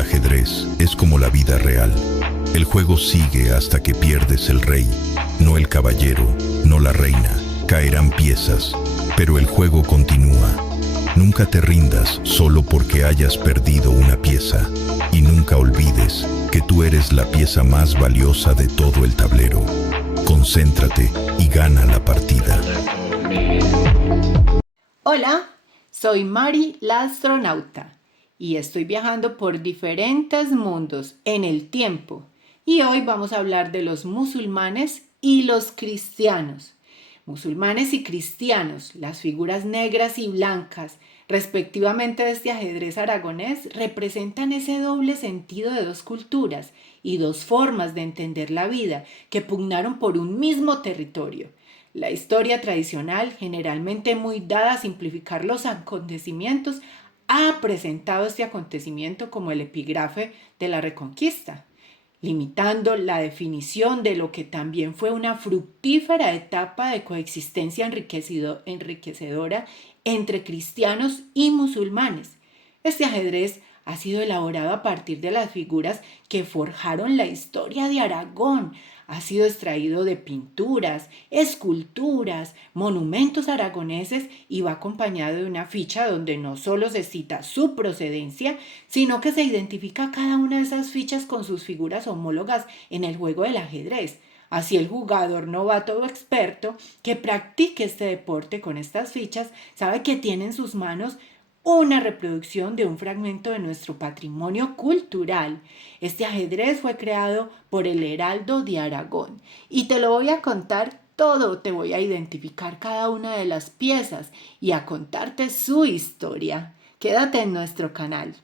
ajedrez es como la vida real. El juego sigue hasta que pierdes el rey, no el caballero, no la reina. Caerán piezas, pero el juego continúa. Nunca te rindas solo porque hayas perdido una pieza. Y nunca olvides que tú eres la pieza más valiosa de todo el tablero. Concéntrate y gana la partida. Hola, soy Mari la astronauta y estoy viajando por diferentes mundos en el tiempo. Y hoy vamos a hablar de los musulmanes y los cristianos. Musulmanes y cristianos, las figuras negras y blancas, respectivamente de este ajedrez aragonés, representan ese doble sentido de dos culturas y dos formas de entender la vida que pugnaron por un mismo territorio. La historia tradicional, generalmente muy dada a simplificar los acontecimientos, ha presentado este acontecimiento como el epígrafe de la Reconquista, limitando la definición de lo que también fue una fructífera etapa de coexistencia enriquecedora entre cristianos y musulmanes. Este ajedrez ha sido elaborado a partir de las figuras que forjaron la historia de Aragón. Ha sido extraído de pinturas, esculturas, monumentos aragoneses y va acompañado de una ficha donde no solo se cita su procedencia, sino que se identifica cada una de esas fichas con sus figuras homólogas en el juego del ajedrez. Así el jugador novato o experto que practique este deporte con estas fichas sabe que tiene en sus manos una reproducción de un fragmento de nuestro patrimonio cultural. Este ajedrez fue creado por el Heraldo de Aragón y te lo voy a contar todo, te voy a identificar cada una de las piezas y a contarte su historia. Quédate en nuestro canal.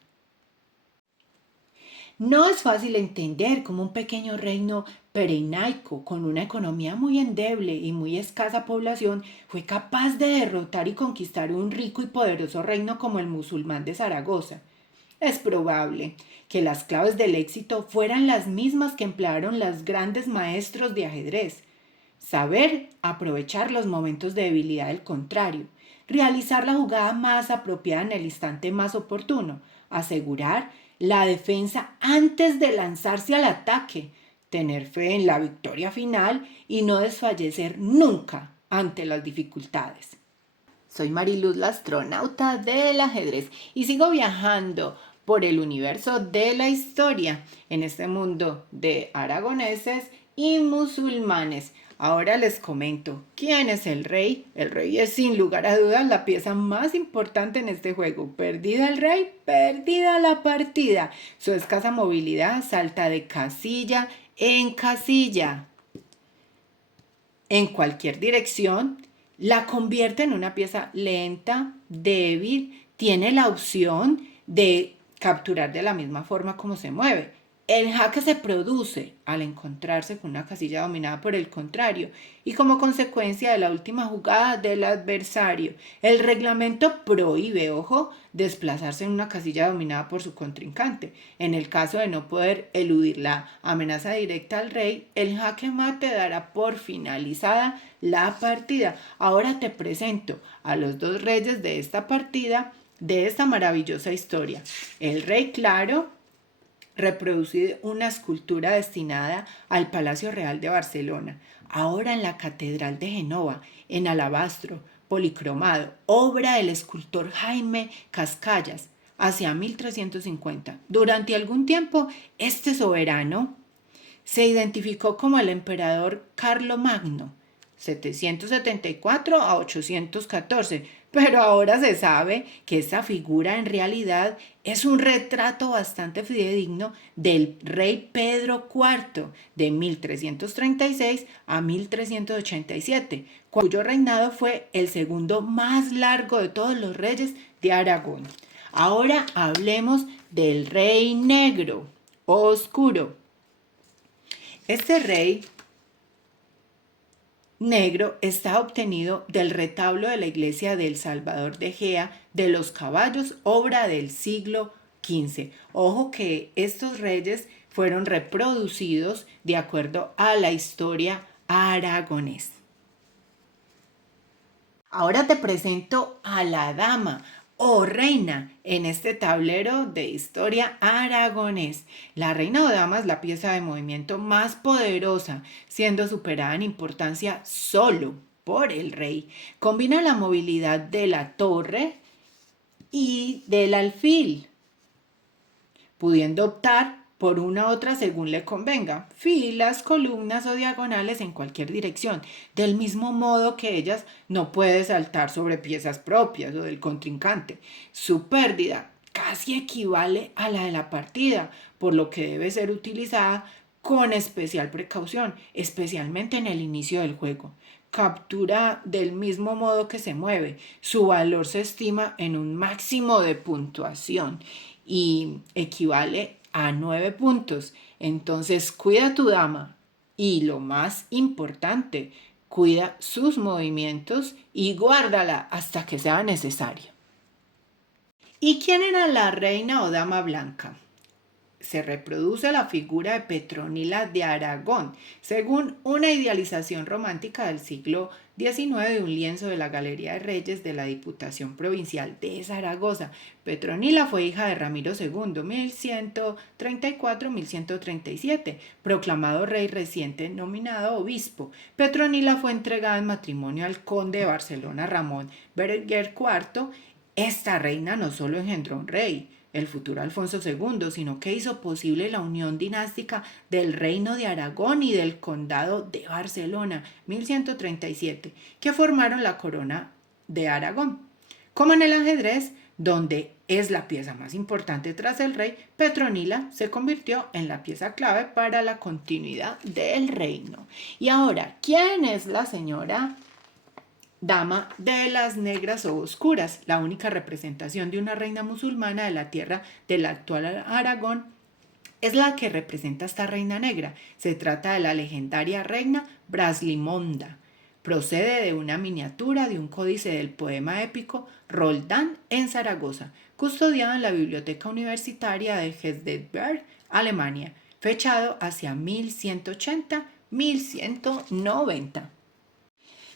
No es fácil entender cómo un pequeño reino pereinaico con una economía muy endeble y muy escasa población fue capaz de derrotar y conquistar un rico y poderoso reino como el musulmán de Zaragoza. Es probable que las claves del éxito fueran las mismas que emplearon los grandes maestros de ajedrez. Saber aprovechar los momentos de debilidad del contrario, realizar la jugada más apropiada en el instante más oportuno, asegurar la defensa antes de lanzarse al ataque, tener fe en la victoria final y no desfallecer nunca ante las dificultades. Soy Mariluz, la astronauta del ajedrez, y sigo viajando por el universo de la historia en este mundo de aragoneses y musulmanes. Ahora les comento quién es el rey. El rey es sin lugar a dudas la pieza más importante en este juego. Perdida el rey, perdida la partida. Su escasa movilidad salta de casilla en casilla en cualquier dirección, la convierte en una pieza lenta, débil, tiene la opción de capturar de la misma forma como se mueve. El jaque se produce al encontrarse con una casilla dominada por el contrario y como consecuencia de la última jugada del adversario. El reglamento prohíbe, ojo, desplazarse en una casilla dominada por su contrincante. En el caso de no poder eludir la amenaza directa al rey, el jaque mate dará por finalizada la partida. Ahora te presento a los dos reyes de esta partida, de esta maravillosa historia. El rey Claro, reproducir una escultura destinada al Palacio Real de Barcelona, ahora en la Catedral de Génova, en alabastro, policromado, obra del escultor Jaime Cascallas, hacia 1350. Durante algún tiempo, este soberano se identificó como el emperador Carlomagno, 774 a 814, pero ahora se sabe que esta figura en realidad es un retrato bastante fidedigno del rey Pedro IV de 1336 a 1387, cuyo reinado fue el segundo más largo de todos los reyes de Aragón. Ahora hablemos del rey negro, oscuro. Este rey negro está obtenido del retablo de la iglesia del Salvador de Gea de los Caballos, obra del siglo XV. Ojo que estos reyes fueron reproducidos de acuerdo a la historia aragonesa. Ahora te presento a la dama o reina en este tablero de historia aragonés. La reina o dama es la pieza de movimiento más poderosa, siendo superada en importancia solo por el rey. Combina la movilidad de la torre y del alfil, pudiendo optar por una u otra según le convenga, filas, columnas o diagonales en cualquier dirección, del mismo modo que ellas no puede saltar sobre piezas propias o del contrincante. Su pérdida casi equivale a la de la partida, por lo que debe ser utilizada con especial precaución, especialmente en el inicio del juego. Captura del mismo modo que se mueve. Su valor se estima en un máximo de puntuación y equivale a 9 puntos. Entonces, cuida tu dama y lo más importante, cuida sus movimientos y guárdala hasta que sea necesario. ¿Y quién era la reina o dama blanca? Se reproduce la figura de Petronila de Aragón, según una idealización romántica del siglo XIX de un lienzo de la Galería de Reyes de la Diputación Provincial de Zaragoza. Petronila fue hija de Ramiro II, 1134-1137, proclamado rey reciente nominado obispo. Petronila fue entregada en matrimonio al conde de Barcelona Ramón Berenguer IV. Esta reina no solo engendró un rey, el futuro Alfonso II, sino que hizo posible la unión dinástica del Reino de Aragón y del Condado de Barcelona, 1137, que formaron la corona de Aragón. Como en el ajedrez, donde es la pieza más importante tras el rey, Petronila se convirtió en la pieza clave para la continuidad del reino. Y ahora, ¿quién es la señora dama de las negras o oscuras, la única representación de una reina musulmana de la tierra del actual Aragón? Es la que representa a esta reina negra. Se trata de la legendaria reina Braslimonda. Procede de una miniatura de un códice del poema épico Roldán en Zaragoza, custodiado en la Biblioteca Universitaria de Heidelberg, Alemania, fechado hacia 1180-1190.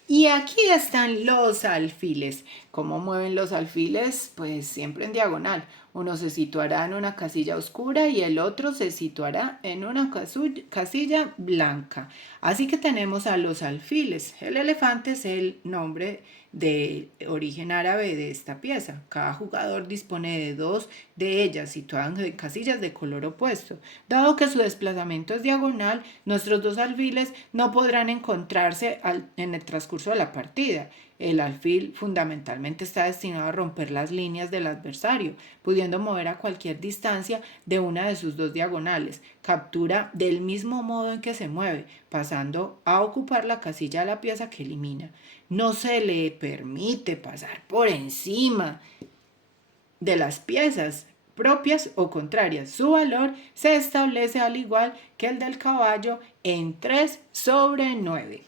Y aquí están los alfiles. ¿Cómo mueven los alfiles? Pues siempre en diagonal. Uno se situará en una casilla oscura y el otro se situará en una casilla blanca. Así que tenemos a los alfiles. El elefante es el nombre de origen árabe de esta pieza. Cada jugador dispone de 2 de ellas situadas en casillas de color opuesto. Dado que su desplazamiento es diagonal, nuestros 2 alfiles no podrán encontrarse en el transcurso de la partida. El alfil fundamentalmente está destinado a romper las líneas del adversario, pudiendo mover a cualquier distancia de una de sus 2 diagonales. Captura del mismo modo en que se mueve, pasando a ocupar la casilla de la pieza que elimina. No se le permite pasar por encima de las piezas propias o contrarias. Su valor se establece al igual que el del caballo en 3/9.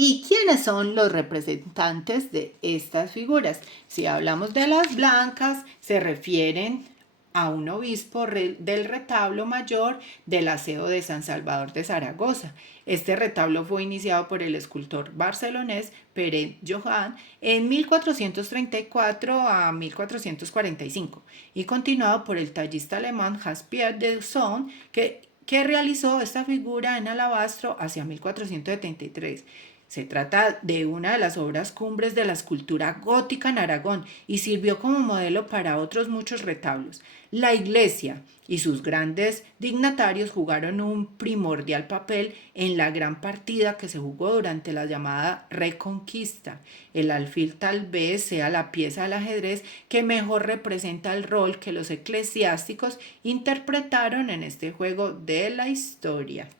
¿Y quiénes son los representantes de estas figuras? Si hablamos de las blancas, se refieren a un obispo del retablo mayor del aseo de San Salvador de Zaragoza. Este retablo fue iniciado por el escultor barcelonés Pere Joan en 1434 a 1445 y continuado por el tallista alemán Hans-Pierre de Son, que realizó esta figura en alabastro hacia 1473. Se trata de una de las obras cumbres de la escultura gótica en Aragón y sirvió como modelo para otros muchos retablos. La iglesia y sus grandes dignatarios jugaron un primordial papel en la gran partida que se jugó durante la llamada Reconquista. El alfil tal vez sea la pieza del ajedrez que mejor representa el rol que los eclesiásticos interpretaron en este juego de la historia.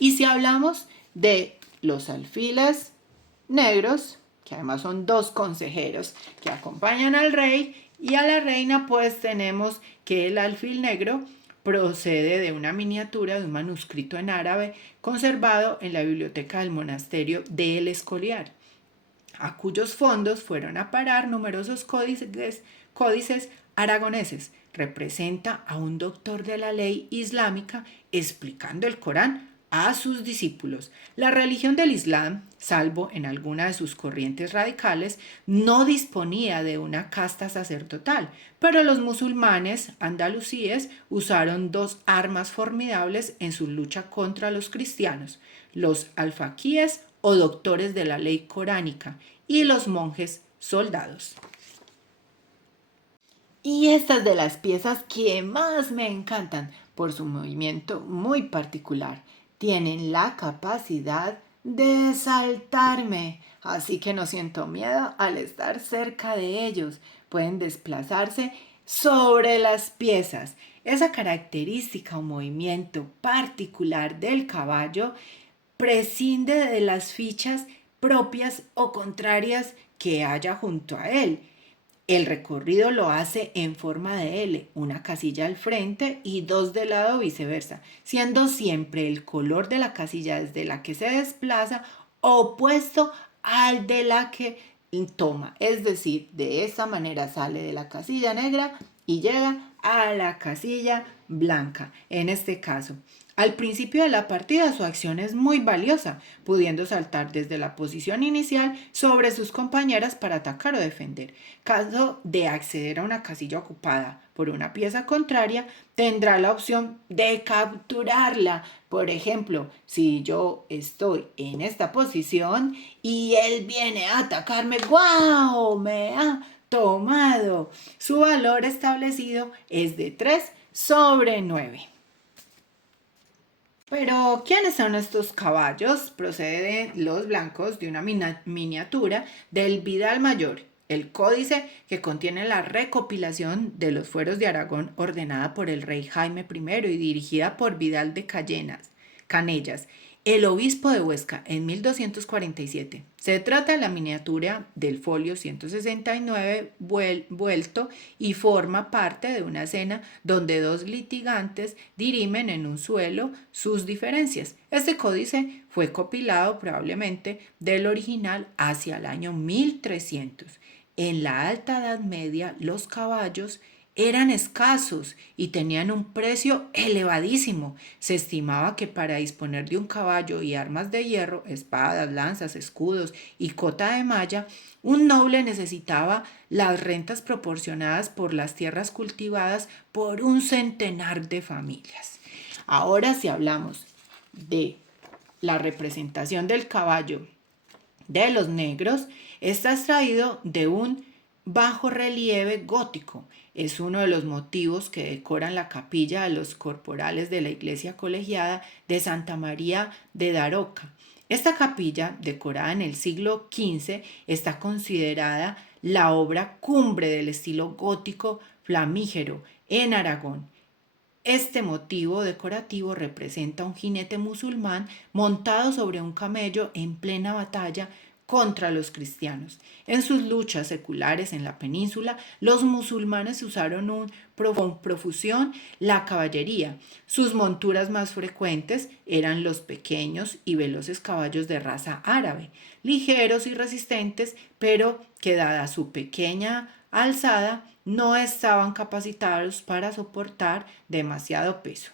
Y si hablamos de los alfiles negros, que además son 2 consejeros que acompañan al rey y a la reina, pues tenemos que el alfil negro procede de una miniatura de un manuscrito en árabe conservado en la biblioteca del monasterio de El Escorial, a cuyos fondos fueron a parar numerosos códices aragoneses. Representa a un doctor de la ley islámica explicando el Corán a sus discípulos. La religión del Islam, salvo en alguna de sus corrientes radicales, no disponía de una casta sacerdotal, pero los musulmanes andalusíes usaron dos armas formidables en su lucha contra los cristianos: los alfaquíes o doctores de la ley coránica y los monjes soldados. Y esta es de las piezas que más me encantan por su movimiento muy particular. Tienen la capacidad de saltarme, así que no siento miedo al estar cerca de ellos. Pueden desplazarse sobre las piezas. Esa característica o movimiento particular del caballo prescinde de las fichas propias o contrarias que haya junto a él. El recorrido lo hace en forma de L, una casilla al frente y dos de lado viceversa, siendo siempre el color de la casilla desde la que se desplaza opuesto al de la que toma. Es decir, de esta manera sale de la casilla negra y llega a la casilla blanca. En este caso, al principio de la partida su acción es muy valiosa, pudiendo saltar desde la posición inicial sobre sus compañeras para atacar o defender. Caso de acceder a una casilla ocupada por una pieza contraria, tendrá la opción de capturarla. Por ejemplo, si yo estoy en esta posición y él viene a atacarme, ¡guau! Me ha tomado. Su valor establecido es de 3/9. Pero, ¿quiénes son estos caballos? Proceden los blancos de una miniatura del Vidal Mayor, el códice que contiene la recopilación de los fueros de Aragón ordenada por el rey Jaime I y dirigida por Vidal de Canellas, el obispo de Huesca, en 1247. Se trata de la miniatura del folio 169 vuelto y forma parte de una escena donde dos litigantes dirimen en un suelo sus diferencias. Este códice fue compilado probablemente del original hacia el año 1300. En la Alta Edad Media, los caballos eran escasos y tenían un precio elevadísimo. Se estimaba que para disponer de un caballo y armas de hierro, espadas, lanzas, escudos y cota de malla, un noble necesitaba las rentas proporcionadas por las tierras cultivadas por un centenar de familias. Ahora, si hablamos de la representación del caballo de los negros, está extraído de un bajo relieve gótico. Es uno de los motivos que decoran la capilla de los corporales de la iglesia colegiada de Santa María de Daroca. Esta capilla, decorada en el siglo XV, está considerada la obra cumbre del estilo gótico flamígero en Aragón. Este motivo decorativo representa a un jinete musulmán montado sobre un camello en plena batalla contra los cristianos. En sus luchas seculares en la península, los musulmanes usaron con profusión la caballería. Sus monturas más frecuentes eran los pequeños y veloces caballos de raza árabe, ligeros y resistentes, pero que dada su pequeña alzada no estaban capacitados para soportar demasiado peso.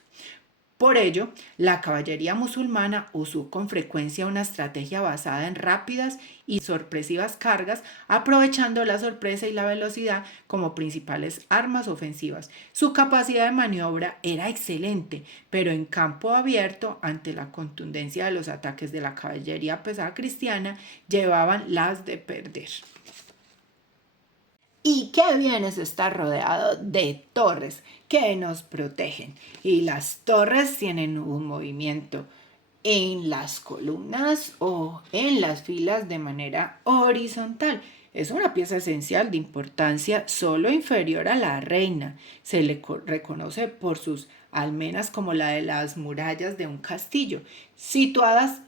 Por ello, la caballería musulmana usó con frecuencia una estrategia basada en rápidas y sorpresivas cargas, aprovechando la sorpresa y la velocidad como principales armas ofensivas. Su capacidad de maniobra era excelente, pero en campo abierto, ante la contundencia de los ataques de la caballería pesada cristiana, llevaban las de perder. Y qué bien es estar rodeado de torres que nos protegen. Y las torres tienen un movimiento en las columnas o en las filas de manera horizontal. Es una pieza esencial de importancia solo inferior a la reina. Se le reconoce por sus almenas como la de las murallas de un castillo, situadas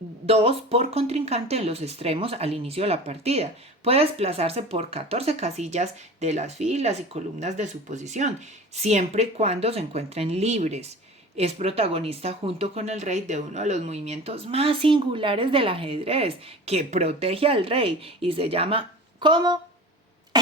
2 por contrincante en los extremos al inicio de la partida. Puede desplazarse por 14 casillas de las filas y columnas de su posición, siempre y cuando se encuentren libres. Es protagonista junto con el rey de uno de los movimientos más singulares del ajedrez, que protege al rey y se llama, ¿cómo?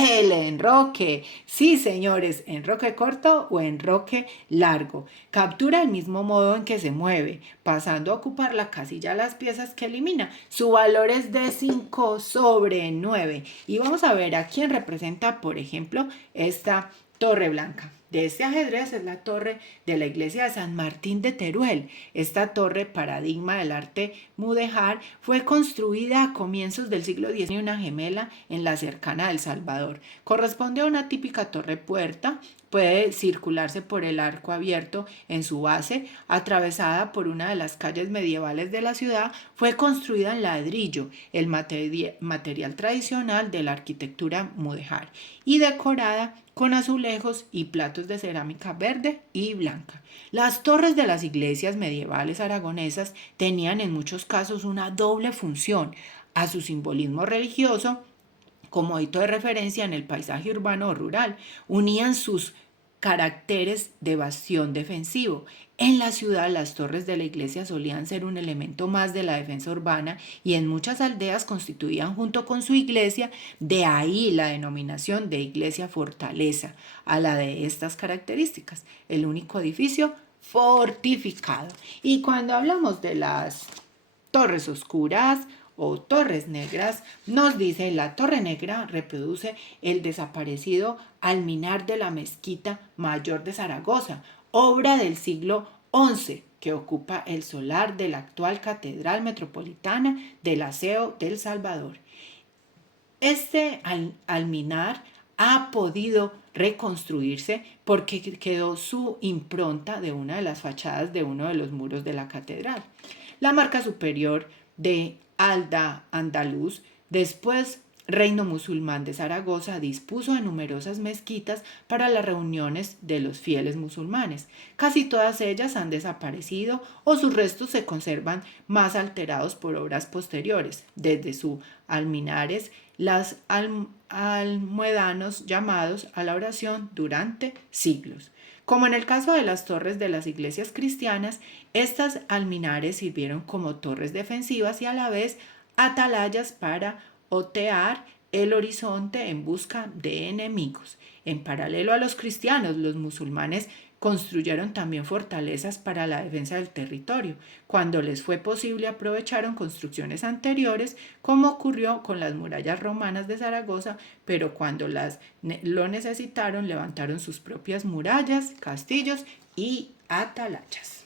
El enroque. Sí, señores, enroque corto o enroque largo. Captura el mismo modo en que se mueve, pasando a ocupar la casilla a las piezas que elimina. Su valor es de 5 sobre 9. Y vamos a ver a quién representa, por ejemplo, esta torre blanca. De este ajedrez es la torre de la iglesia de San Martín de Teruel. Esta torre, paradigma del arte mudéjar, fue construida a comienzos del siglo XIX en una gemela en la cercana de El Salvador. Corresponde a una típica torre puerta, puede circularse por el arco abierto en su base, atravesada por una de las calles medievales de la ciudad. Fue construida en ladrillo, el material tradicional de la arquitectura mudéjar, y decorada con azulejos y platos de cerámica verde y blanca. Las torres de las iglesias medievales aragonesas tenían en muchos casos una doble función: a su simbolismo religioso, como hito de referencia en el paisaje urbano o rural, unían sus caracteres de bastión defensivo. En la ciudad, las torres de la iglesia solían ser un elemento más de la defensa urbana y en muchas aldeas constituían junto con su iglesia, de ahí la denominación de iglesia fortaleza, a la de estas características, el único edificio fortificado. Y cuando hablamos de las torres oscuras o torres negras, nos dice: la torre negra reproduce el desaparecido alminar de la mezquita mayor de Zaragoza, obra del siglo XI, que ocupa el solar de la actual Catedral Metropolitana del Aseo del Salvador. Este alminar ha podido reconstruirse porque quedó su impronta de una de las fachadas de uno de los muros de la catedral. La marca superior de Alda Andaluz, después reino musulmán de Zaragoza, dispuso de numerosas mezquitas para las reuniones de los fieles musulmanes. Casi todas ellas han desaparecido o sus restos se conservan más alterados por obras posteriores. Desde sus alminares, las almuedanos llamados a la oración durante siglos. Como en el caso de las torres de las iglesias cristianas, estas alminares sirvieron como torres defensivas y a la vez atalayas para otear el horizonte en busca de enemigos. En paralelo a los cristianos, los musulmanes construyeron también fortalezas para la defensa del territorio. Cuando les fue posible, aprovecharon construcciones anteriores, como ocurrió con las murallas romanas de Zaragoza, pero cuando lo necesitaron, levantaron sus propias murallas, castillos y atalayas.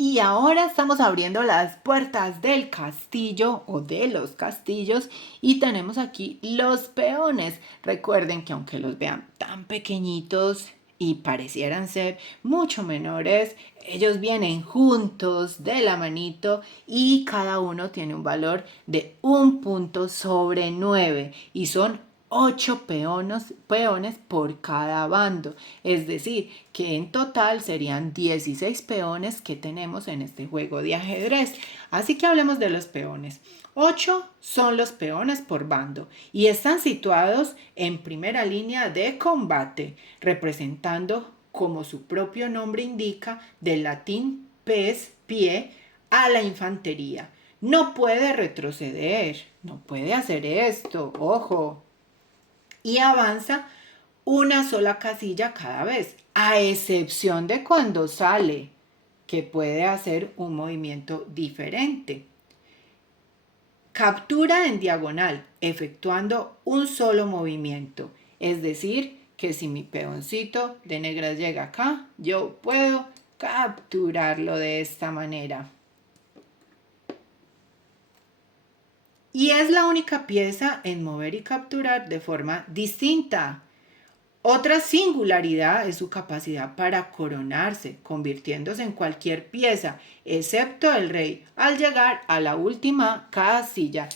Y ahora estamos abriendo las puertas del castillo o de los castillos y tenemos aquí los peones. Recuerden que aunque los vean tan pequeñitos y parecieran ser mucho menores, ellos vienen juntos de la manito y cada uno tiene un valor de 1 punto sobre 9 y son 8 peones por cada bando, es decir, que en total serían 16 peones que tenemos en este juego de ajedrez. Así que hablemos de los peones. 8 son los peones por bando y están situados en primera línea de combate, representando, como su propio nombre indica, del latín pes, pie, a la infantería. No puede retroceder, no puede hacer esto, ojo, y avanza una sola casilla cada vez, a excepción de cuando sale, que puede hacer un movimiento diferente. Captura en diagonal, efectuando un solo movimiento, es decir, que si mi peoncito de negras llega acá, yo puedo capturarlo de esta manera. Y es la única pieza en mover y capturar de forma distinta. Otra singularidad es su capacidad para coronarse, convirtiéndose en cualquier pieza, excepto el rey, al llegar a la última casilla.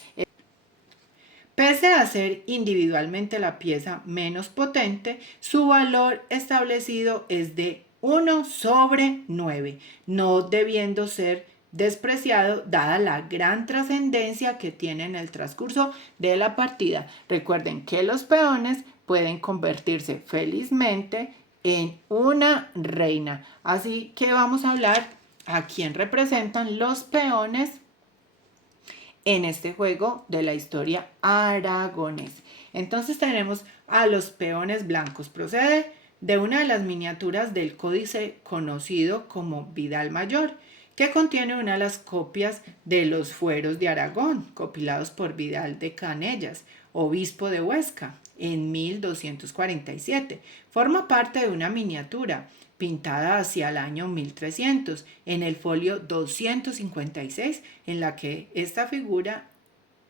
Pese a ser individualmente la pieza menos potente, su valor establecido es de 1 sobre 9, no debiendo ser despreciado dada la gran trascendencia que tiene en el transcurso de la partida. Recuerden que los peones pueden convertirse felizmente en una reina. Así que vamos a hablar a quién representan los peones en este juego de la historia aragonés. Entonces tenemos a los peones blancos. Procede de una de las miniaturas del códice conocido como Vidal Mayor, que contiene una de las copias de los fueros de Aragón, compilados por Vidal de Canellas, obispo de Huesca, en 1247. Forma parte de una miniatura pintada hacia el año 1300 en el folio 256, en la que esta figura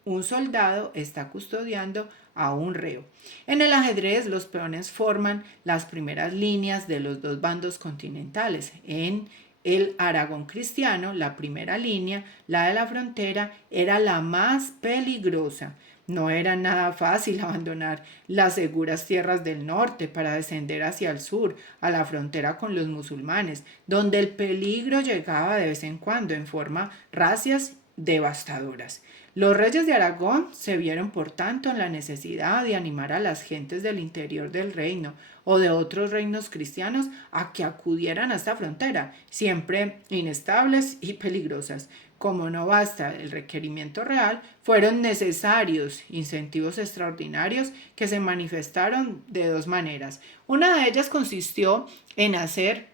un soldado está custodiando a un reo. En el ajedrez, los peones forman las primeras líneas de los dos bandos continentales. En el Aragón cristiano, la primera línea, la de la frontera, era la más peligrosa. No era nada fácil abandonar las seguras tierras del norte para descender hacia el sur, a la frontera con los musulmanes, donde el peligro llegaba de vez en cuando en forma racias devastadoras. Los reyes de Aragón se vieron, por tanto, en la necesidad de animar a las gentes del interior del reino o de otros reinos cristianos a que acudieran a esta frontera, siempre inestables y peligrosas. Como no basta el requerimiento real, fueron necesarios incentivos extraordinarios que se manifestaron de dos maneras. Una de ellas consistió en hacer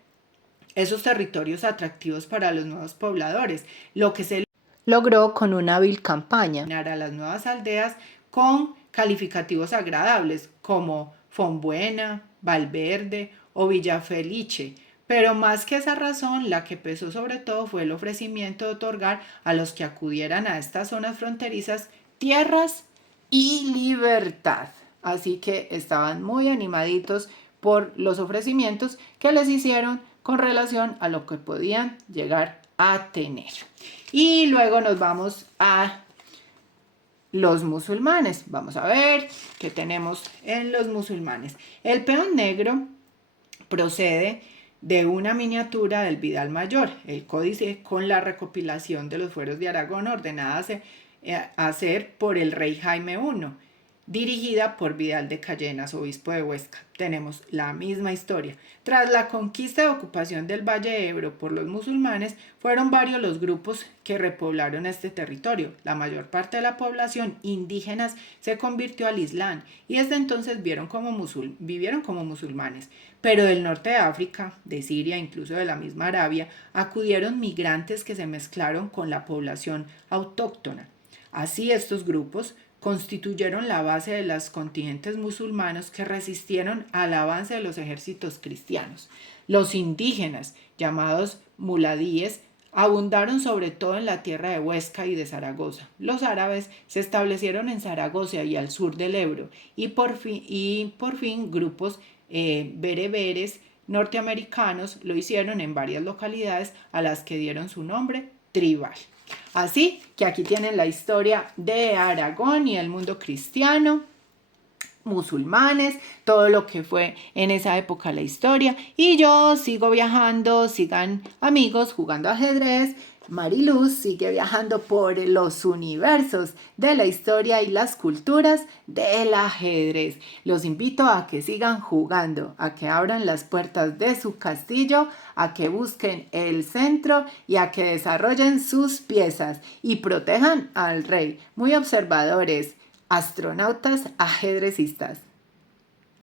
esos territorios atractivos para los nuevos pobladores, lo que se logró con una hábil campaña a las nuevas aldeas con calificativos agradables como Fonbuena, Valverde o Villafelice. Pero más que esa razón, la que pesó sobre todo fue el ofrecimiento de otorgar a los que acudieran a estas zonas fronterizas tierras y libertad. Así que estaban muy animaditos por los ofrecimientos que les hicieron con relación a lo que podían llegar a tener. Y luego nos vamos a los musulmanes. Vamos a ver qué tenemos en los musulmanes. El peón negro procede de una miniatura del Vidal Mayor, el códice con la recopilación de los fueros de Aragón ordenada a hacer por el rey Jaime I, dirigida por Vidal de Cayenas, obispo de Huesca. Tenemos la misma historia. Tras la conquista y ocupación del Valle de Ebro por los musulmanes, fueron varios los grupos que repoblaron este territorio. La mayor parte de la población indígenas se convirtió al Islam y desde entonces vivieron como musulmanes. Pero del norte de África, de Siria, incluso de la misma Arabia, acudieron migrantes que se mezclaron con la población autóctona. Así estos grupos constituyeron la base de los contingentes musulmanos que resistieron al avance de los ejércitos cristianos. Los indígenas, llamados muladíes, abundaron sobre todo en la tierra de Huesca y de Zaragoza. Los árabes se establecieron en Zaragoza y al sur del Ebro y por fin grupos bereberes norteamericanos lo hicieron en varias localidades a las que dieron su nombre tribal. Así que aquí tienen la historia de Aragón y el mundo cristiano, musulmanes, todo lo que fue en esa época la historia. Y yo sigo viajando, sigan amigos jugando ajedrez. Mariluz sigue viajando por los universos de la historia y las culturas del ajedrez. Los invito a que sigan jugando, a que abran las puertas de su castillo, a que busquen el centro y a que desarrollen sus piezas y protejan al rey. Muy observadores, astronautas ajedrecistas.